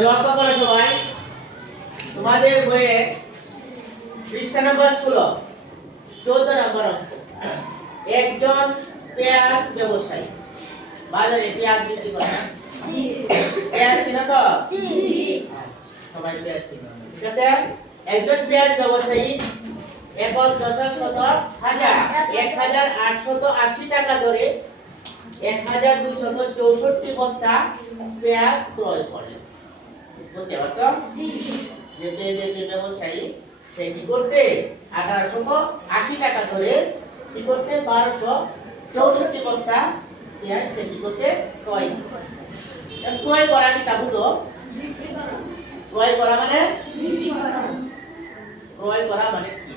লক্ষ্য করো সবাই, তোমাদের বইয়ে পৃষ্ঠা নম্বর 16 14 নম্বর অঙ্ক। একজন পেঁয়াজ ব্যবসায়ী বাজারে পেঁয়াজ বিক্রি করে। পেঁয়াজ ছিল তো? সবাই পেঁয়াজ ছিল, ঠিক আছে। একজন পেঁয়াজ ব্যবসায়ী একল দশক শতক হাজার 1880 টাকা ধরে 1264 বস্তা পেঁয়াজ ক্রয় করেন। বুঝতে পারছো? যে ব্যবসায়ী সে কি করছে 1880 টাকা ধরে কি করছে 1264 বস্তা পেঁয়াজ সে কি করছে ক্রয় করা। কি তা বুঝো? ক্রয় করা মানে বিক্রি করা। ক্রয় করা মানে কি?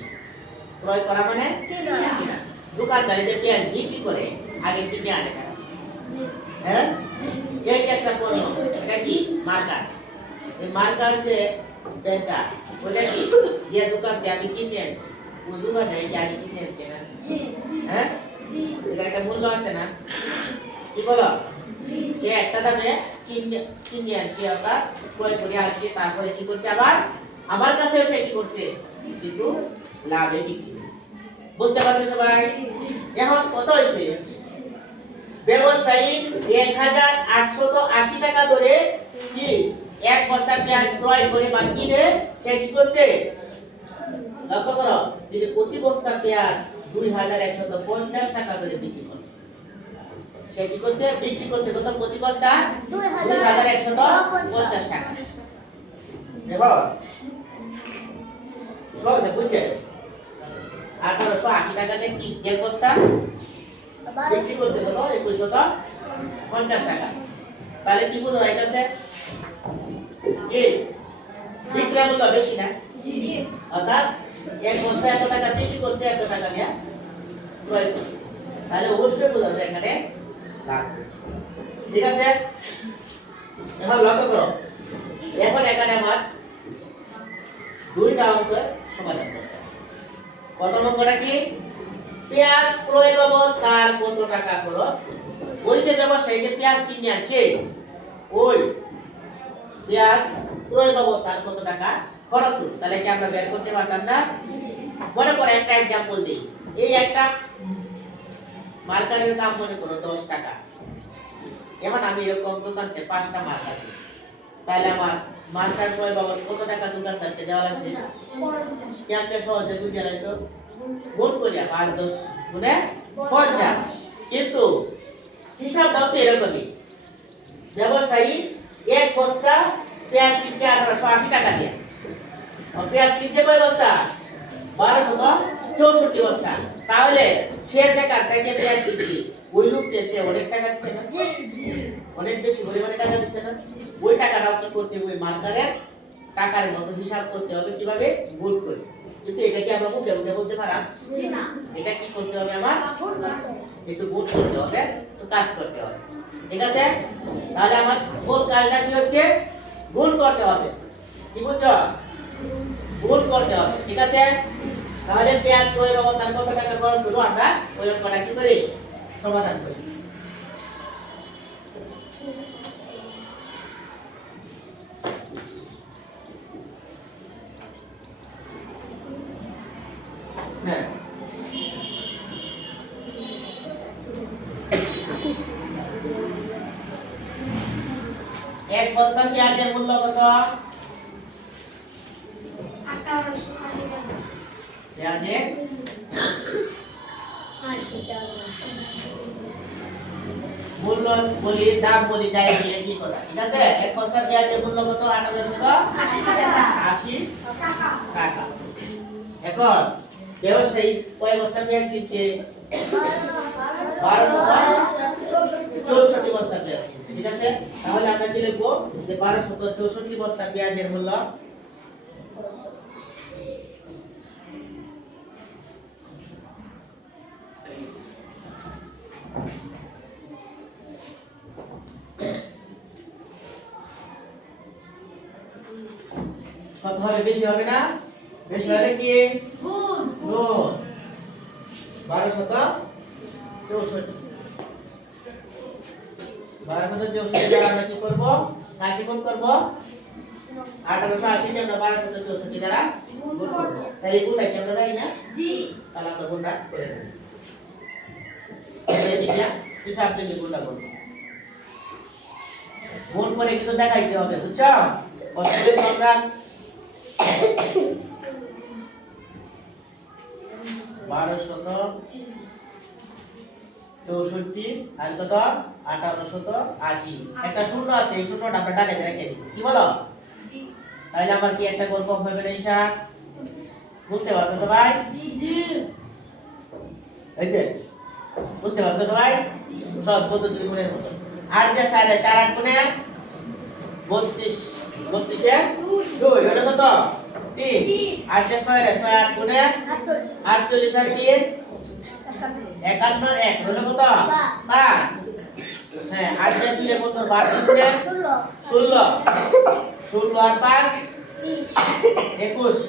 ক্রয় করা মানে কেনা। দোকানদার যে পেঁয়াজ বিক্রি করে আগে কিনে আনে, হ্যাঁ। এই যে একটা পণ্য, এটা কি মার্কার। এই মার্কার যে পেঁয়াজটা ওটা কি যে দোকান থেকে আমি কিনে আনছি ওই দোকানে যে আগে কিনে আনছে না, হ্যাঁ। এটা একটা মূল্য আছে না, কি বলো? সে একটা দামে কিনে আনছে অর্থাৎ ক্রয় করে আনছে, তারপরে কি করছে আবার আমার কাছে সে কি করছে কিছু লাভে বিক্রি। বুঝতে পারছো সবাই? এখন কত হয়েছে? ব্যবসায়ী 1880 টাকা ধরে কি এক বস্তা পেঁয়াজ ক্রয় করে বা কিনে সে কি করছে, লক্ষ্য করো, তিনি প্রতি বস্তা পেঁয়াজ 2150 টাকা করে বিক্রি করে। সে কি করছে বিক্রি করছে কত? প্রতি বস্তা 2150 টাকা। দেখো সব বুঝছে 1880 টাকা দিয়ে কি যে বস্তা বিক্রি করতে কত? 2150 টাকা। তাহলে কি বোঝা যাইতেছে? কি বিক্রয় মূল্য বেশি না? অর্থাৎ এক বস্তা এত টাকা বিক্রি করতে এত টাকা দিয়ে ক্রয় করতে, তাহলে অবশ্যই বোঝা যায় এখানে লাভ। ঠিক আছে, এখন লক্ষ্য করো, এখন এখানে আমার দুইটা অঙ্কের সমাধান করতে হবে। প্রথম অঙ্কটা কি? পেঁয়াজ ক্রয় বাবদ তার কত টাকা খরচ? ওই যে ব্যবসায়ী যে পেঁয়াজ কিনে আনছে ওই পেঁয়াজ ক্রয় বাবদ তার কত টাকা খরচ হচ্ছে, তাহলে কি আমরা বের করতে পারতাম না? মনে করো একটা एग्जांपल দেই। এই একটা মার্কারের দাম মনে করো 10 টাকা। এখন আমি এরকম দোকান থেকে 5টা মার্কার দিই, তাহলে আমার মার্কার ক্রয় বাবদ কত টাকা দোকানদারকে দেওয়া লাগবে? কেমনে সহজে বুঝে লাইছো? গুণ করিয়া 5 10 গুণে 50। কিন্তু হিসাবটাও তো এরকমই। ব্যবসায়ী এক বস্তা পেঁয়াজ কিনছে 1880 টাকা দিয়ে, আর পেঁয়াজ কিনছে কয় বস্তা? 1264 বস্তা। তাহলে সে যে কাটটাকে পেঁয়াজ কিনছে ওই লোককে সে অনেক টাকা দিচ্ছে না? অনেক বেশি পরিমাণে টাকা দিচ্ছে না? ওই টাকাটাও কি করতে হবে? মার্কারের টাকার মতো হিসাব করতে হবে, কিভাবে? গুণ করে। কিন্তু এটা কি আমরা মুখে মুখে বলতে পারা? না। এটা কি করতে হবে? আমার একটু গুণ করতে হবে, একটু কাজ করতে হবে। ঠিক আছে, তাহলে আমার মূল কাজটা কি হচ্ছে? গুণ করতে হবে। কি বুঝছো? গুণ করতে হবে। ঠিক আছে, তাহলে পেঁয়াজ ক্রয় বাবদ তার কত টাকা খরচ হলো আমরা ওই অঙ্কটা কি করি? সমাধান করি। হ্যাঁ, এক বস্তা পেঁয়াজের মূল্য কত? 1880 টাকা। পেঁয়াজের 80 টাকা। মূল্য বলি, দাম বলি, যাই বলি কি কথা। ঠিক আছে, এক বস্তা পেঁয়াজের মূল্য কত? 1880 টাকা। 80 টাকা। এখন ব্যবসায়ী কয় বস্তা পেঁয়াজ কিনছে? 1264 বস্তা পেঁয়াজ। ঠিক আছে, তাহলে আমরা কি লিখবো? যে 1264 বস্তা পেঁয়াজের মূল্য কত হবে? বেশি হবে না? বেশি হলে কি গুণ। 1264 1264 দ্বারা আমরা কি করব? কাকে গুণ করব? 1880 কে আমরা 1264 দ্বারা গুণ করব তাহলে গুণটা কি আমরা জানি না জি তাহলে আমরা গুণটা করে দেব এই দিকে হিসাব থেকে গুণটা করব গুণ করে কিন্তু দেখাইতে হবে বুঝছো প্রথমে আমরা 1264 আর কত 1880 একটা শূন্য আছে এই শূন্যটা আমরা ডানে রেখে দিই কি বলো জি তাহলে আমার কি একটা গোল কম হবে না হিসাব বুঝতে পারছো সবাই জি এই যে বুঝতে পারছো সবাই সহজ পদ্ধতি গুণের মতো আর যে 4 8 গুণে 32 32 এর 2 হলো কত 3 আর যে 6 এর 6 8 গুণে 48 আর 3 51 এর 1 হলো কত 5 হ্যাঁ আর যে 2 এর কত 12 দিলে 16 16 আর 5 21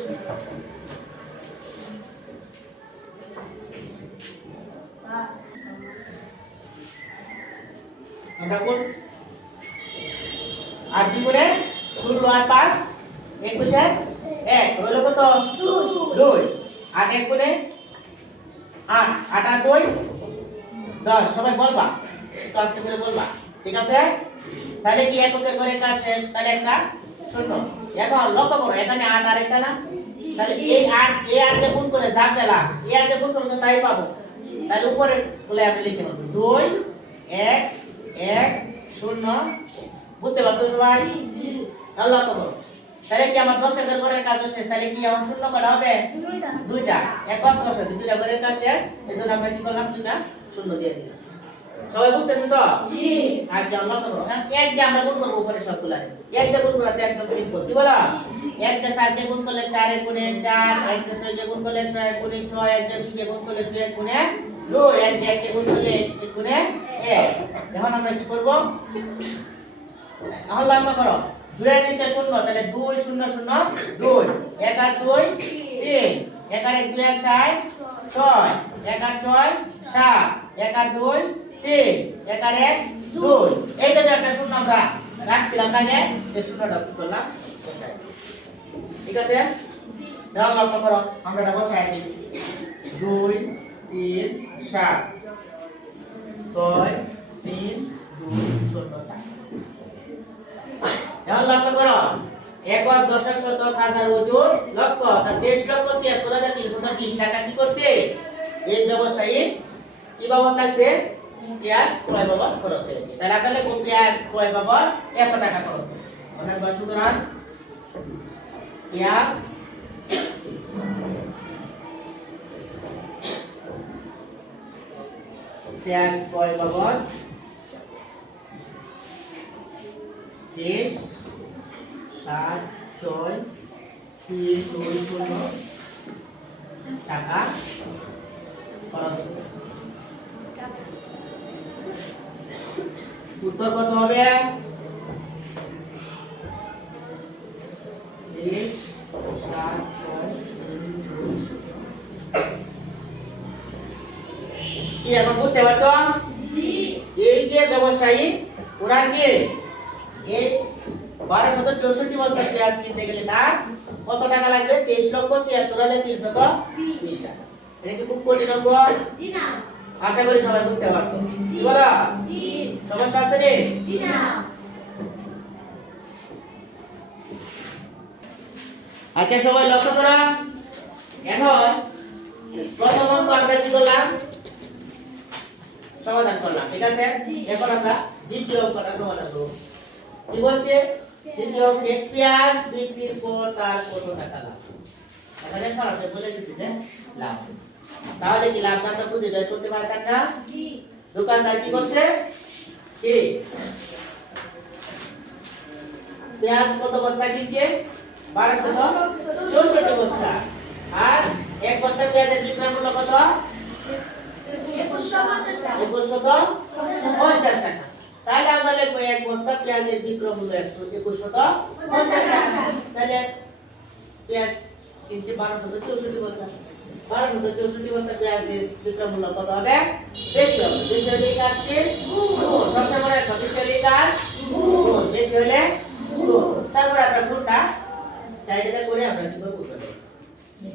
আমরা কোন 8 2 গুণে 16 আর 5 21 এর 1 হলো কত 2 8 1 গুণে 8 8 আর 2 10 সবাই বলবা একটু আস্তে করে বলবা ঠিক আছে তাহলে কি এককের ঘরের কাজ শেষ তাহলে একটা শূন্য এখন লক্ষ্য করো এখানে 8 আর একটা না তাহলে এই 8 এই 8 দিয়ে গুণ করে যা পেলাম এই 8 দিয়ে গুণ করে তো তাই পাবো তাহলে উপরে বলে আপনি লিখতে পারবেন 2 1 1 0 বুঝতে পারছো সবাই তাহলে লক্ষ্য করো তাহলে কি আমার 10 এর ঘরের কাজ শেষ তাহলে কি এখন শূন্য কটা হবে দুইটা একক 10 এর দুইটা ঘরের কাজ শেষ এজন্য আমরা কি করলাম দুইটা শূন্য দিয়ে দিলাম সবাই বুঝতেছেন তো জি আচ্ছা লক্ষ্য করো এক দিয়ে আমরা গুণ করব উপরে সবগুলা এক দিয়ে গুণ করাতে একদম সিম্পল কি বলা এক দিয়ে 4 দিয়ে গুণ করলে 4 এর গুণে 4 এক দিয়ে 6 দিয়ে গুণ করলে 6 এর গুণে 6 এক দিয়ে 2 দিয়ে গুণ করলে 2 এর গুণে 2 এক দিয়ে 1 দিয়ে গুণ করলে 1 গুণে 1 এখন আমরা কি করব এখন লক্ষ্য করো 2 এর নিচে শূন্য তাহলে 2 0 0 2 1 আর 2 3 1 আর 2 আর 4 6 1 আর 6 7 1 আর 2 3 1 আর 1 2 এইটা যে একটা শূন্য আমরা রাখছিলাম আগে এই শূন্যটা কি করলাম ঠিক আছে নাও লক্ষ্য করো আমরা এটা বসাই দিই 2 3 7 6 3 2 শূন্যটা এখন লক্ষ্য করো একক দশক শতক হাজার ওজন লক্ষ তা 23 লক্ষ 76,320 টাকা কি করছে এই ব্যবসায়ী কি বাবদ লাগছে পেঁয়াজ ক্রয় বাবদ খরচ হয়েছে তাহলে আমরা লিখব পেঁয়াজ ক্রয় বাবদ এত টাকা খরচ হয়েছে মানে সুতরাং পেঁয়াজ ক্রয় বাবদ 30 7 6 3 2 0 টাকা খরচ উত্তর কত হবে 30 7 6 3 2 কি এখন বুঝতে পারছো জি এই যে ব্যবসায়ী ওরা কি এই 1264 বস্তা পেঁয়াজ কিনতে গেলে তার কত টাকা লাগবে 23,76,320 টাকা এটা কি খুব কঠিন অঙ্ক জি না আশা করি সবাই বুঝতে পারছো কি বলো জি সমস্যা আছে রে জি না আচ্ছা সবাই লক্ষ্য করো এখন প্রথম অঙ্ক আমরা কি করলাম সমাধান করলাম ঠিক আছে এখন আমরা দ্বিতীয় অঙ্কটা সমাধান করব কি বলছে দ্বিতীয় অঙ্কে পেঁয়াজ বিক্রির পর তার কত টাকা লাভ এখানে সরাসরি বলে দিচ্ছি যে লাভ তাহলে কি লাভটা আমরা খুঁজে বের করতে পারতাম না জি দোকানদার কি করছে কি পেঁয়াজ কত বস্তা কিনছে 1264 বস্তা আর এক বস্তা পেঁয়াজের বিক্রয় মূল্য কত 2150 টাকা 2150 টাকা তাহলে আমরা লিখব এক বস্তা পেঁয়াজের বিক্রয় মূল্য 2150 টাকা তাহলে পেঁয়াজ কিনছে 1264 বস্তা 1264 বস্তা পেঁয়াজের বিক্রয় মূল্য কত হবে বেশি হবে বেশি হলে কাজ কি গুণ সবচেয়ে বড় একটা বেশি হলে কাজ গুণ বেশি হলে গুণ তারপর আমরা গুণটা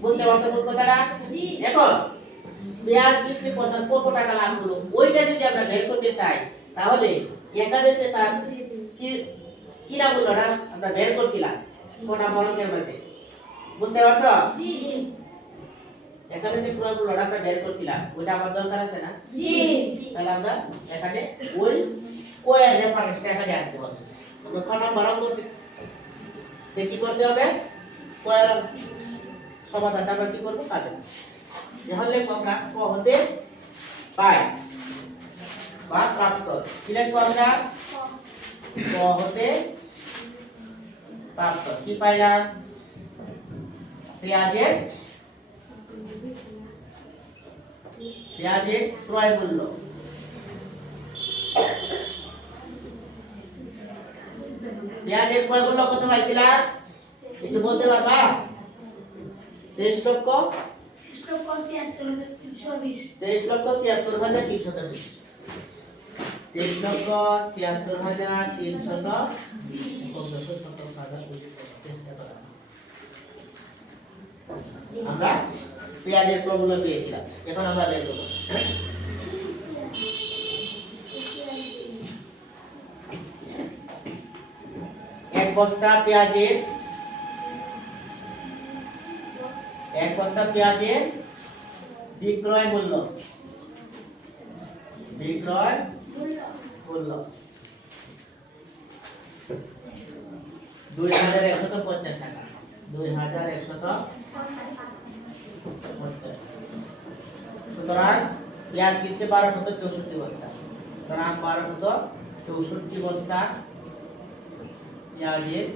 বুঝতে পারছো কোন কথাটা? এখন পেঁয়াজ বিক্রি করতে কত টাকা লাভ হলো ওইটা যদি আমরা বের করতে চাই তাহলে এখানে যে তার কি কিনা মূল্যটা আমরা বের করছিলাম কোনা বর্গের মধ্যে বুঝতে পারছো? এখানে যে ক্রয় মূল্যটা আমরা বের করছিলাম ওইটা আমার দরকার আছে না? তাহলে আমরা এখানে ওই কোয়ের রেফারেন্সটা এখানে আনতে হবে। আমরা কোনা বর্গ করতে কি করতে হবে? কোয়ের সমাধানটা আমরা কি করব কাজে তাহলে আমরা ক হতে পাই বা প্রাপ্ত কি লিখব আমরা ক হতে প্রাপ্ত কি পাইলাম পেঁয়াজের ক্রয় মূল্য পেঁয়াজের ক্রয় মূল্য কত পাইছিলাম একটু বলতে পারবা 23 লক্ষ 76,320 23 লক্ষ 76,320 23 লক্ষ 76,320 আমরা পেঁয়াজের প্রমূল্য পেয়েছিলাম এখন আমরা লিখব এক বস্তা পেঁয়াজের বিক্রয় মূল্য 2,150 টাকা 2,150 সুতরাং পেঁয়াজ কিনছে 1264 বস্তা সুতরাং 1264 বস্তা পেঁয়াজের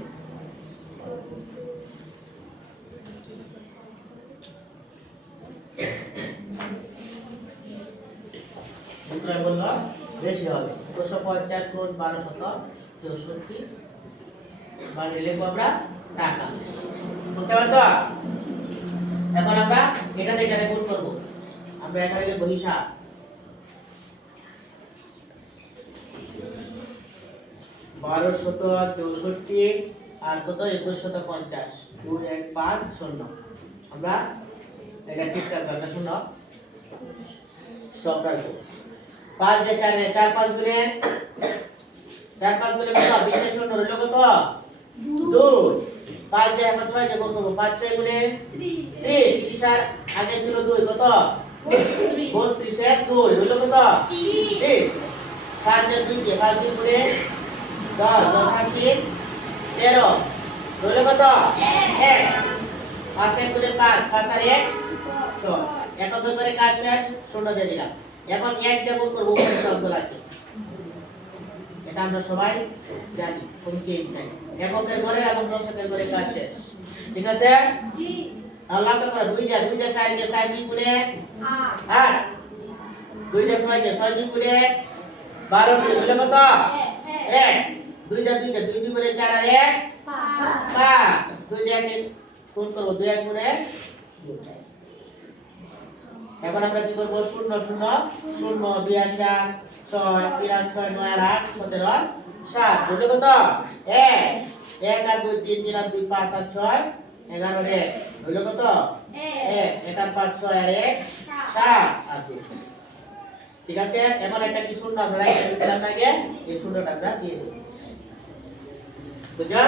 বিক্রয় মূল্য বেশি হবে 250 গুণ 1264 মানে লিখব আমরা টাকা বুঝতে পারছো? এখন আমরা এটা দিয়ে এখানে গুণ করব আমরা এখানে লিখব হিসাব 1264 আর কত 2150 2150 আমরা এটা ঠিক রাখবো একটা শূন্য স্টপ রাখবো 5 দিয়ে 4 এ 4 5 গুণে 4 5 গুণে কত 20 শূন্য হলো কত 2 5 দিয়ে এখন 6 কে গুণ করব 5 6 গুণে 30 30 আর আগে ছিল 2 কত 32 এর 2 হলো কত 3 5 দিয়ে 2 দিয়ে 5 দিয়ে গুণে 10 10 আর 3 13 হলো কত 1 5 এর গুণে 5 5 আর 1 6 এখন তো করে কাজ শেষ শূন্য দিয়ে দিলাম এখন 1 দিয়ে গুণ করব উপরে শব্দগুলো আছে এটা আমরা সবাই জানি কোনো চেঞ্জ নাই এককের ঘরে এবং দশকের ঘরে কাজ শেষ ঠিক আছে জি আল্লাহ কা করে 2 দিয়ে 4 দিয়ে 4 দিয়ে গুণে 8 2 দিয়ে 6 দিয়ে 6 দিয়ে গুণে 12 দিয়ে হলো কত 1 2 দিয়ে 2 দিয়ে করে 4 আর 1 5 2 দিয়ে গুণ করব 2 1 গুণে 2 এখন আমরা কি করব 0 0 0 2 আর 4 6 3 আর 6 9 আর 8 17 7 হলো কত 1 1 আর 2 3 3 আর 2 5 আর 6 11 রে হলো কত 1 1 আর 5 6 আর 1 7 আর 2 ঠিক আছে এখন একটা কি শূন্য আমরা রাখতে দিলাম আগে এই শূন্যটা আমরা দিয়ে দেব বুঝা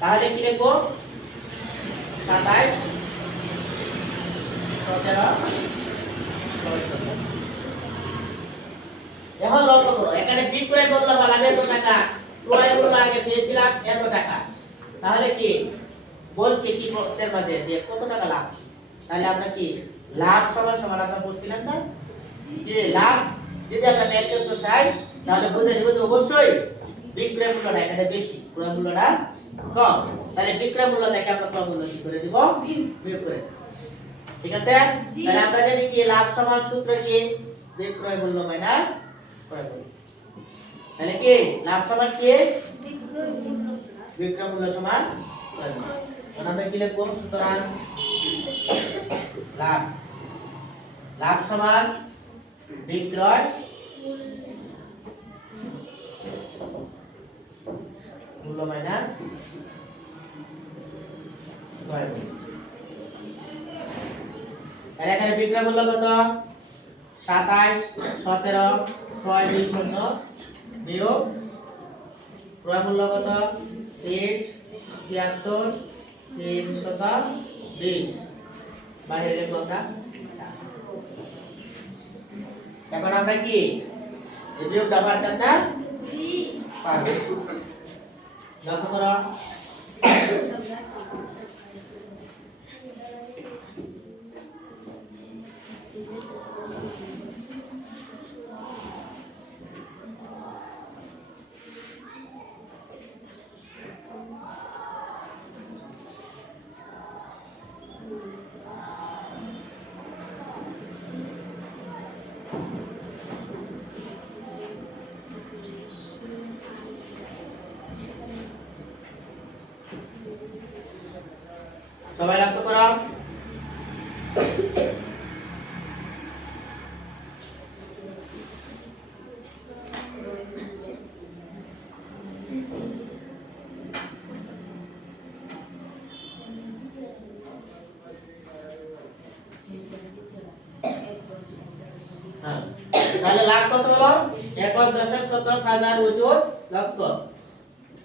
তাহলে কি লিখব 27 এখন লক্ষ্য করো এখানে বিক্রয় মূল্য বলা এত টাকা ক্রয় মূল্য আগে পেয়েছিলাম এত টাকা তাহলে কি বলছে কি প্রশ্নের মাঝে যে কত টাকা লাভ তাহলে আমরা কি লাভ সমান সমান আমরা বলছিলাম না যে লাভ যদি আমরা বের করতে চাই তাহলে বুঝে নিব যে অবশ্যই বিক্রয় মূল্যটা এখানে বেশি ক্রয় মূল্যটা কম তাহলে বিক্রয় মূল্য থেকে আমরা ক্রয় মূল্য কি করে দিব বিয়োগ করে দেব ঠিক আছে তাহলে আমরা জানি কি লাভ সমান সূত্র কি বিক্রয় মূল্য মাইনাস ক্রয় মূল্য তাহলে কি লাভ সমান কি বিক্রয় মূল্য সমান ক্রয় মূল্য এখন আমরা কি লিখব সুতরাং লাভ সমান বিক্রয় মূল্য মাইনাস ক্রয় মূল্য আর এখানে বিক্রয় মূল্য কত 27 17 6 2 0 বিয়োগ ক্রয় মূল্য কত 30 76 320 বাইরে রেখো আমরা। এখন আমরা কি এই বিয়োগটা পারতাম না? জি পারবো। লক্ষ্য করো সবাই লক্ষ্য করো হ্যাঁ তাহলে লাভ কত হলো 1,70,000 ওজন লক্ষ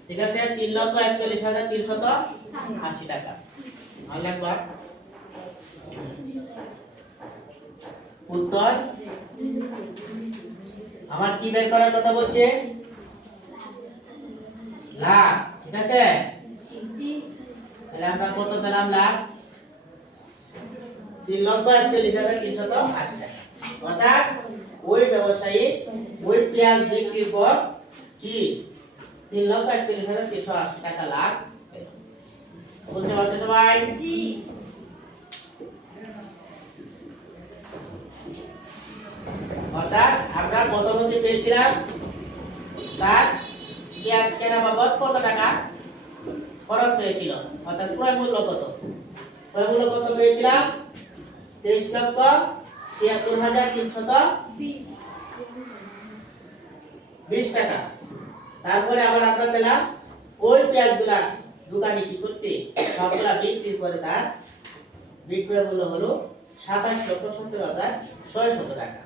ঠিক আছে 3,41,380 টাকা আর লাগবে উত্তর আমার কি বের করার কথা বলছে লাভ ঠিক আছে জি তাহলে আমরা কত পেলাম লাভ 3,41,380 টাকা অর্থাৎ ওই ব্যবসায়ী ওই পেঁয়াজ বিক্রির পর কি 3,41,380 টাকা লাভ পেল। বুঝতে পারছো সবাই? জি অর্থাৎ আমরা প্রথমে পেয়েছিলাম তার পেঁয়াজ কেনা বাবদ কত টাকা খরচ হয়েছিল অর্থাৎ ক্রয় মূল্য কত পেয়েছিলাম 23,73,320 টাকা। তারপরে আবার আমরা পেলাম ওই পেঁয়াজগুলা দোকানে কি করতে সবগুলা বিক্রি করে তার বিক্রয় মূল্য হলো 27,70,600 টাকা।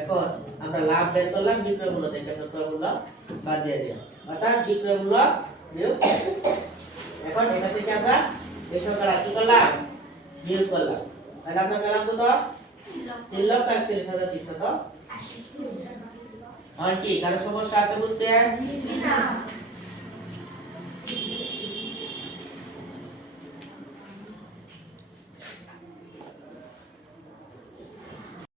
এখন আমরা লাভ বের করলাম বিক্রয় মূল্য থেকে আমরা ক্রয় মূল্য বাদ দিয়ে দিলাম অর্থাৎ বিক্রয় মূল্য বিয়োগ। এখন এটা থেকে আমরা এই সংখ্যাটা কি করলাম বিয়োগ করলাম তাহলে আমরা পেলাম কত 3,41,380। আর কি কারো সমস্যা আছে বুঝতে? না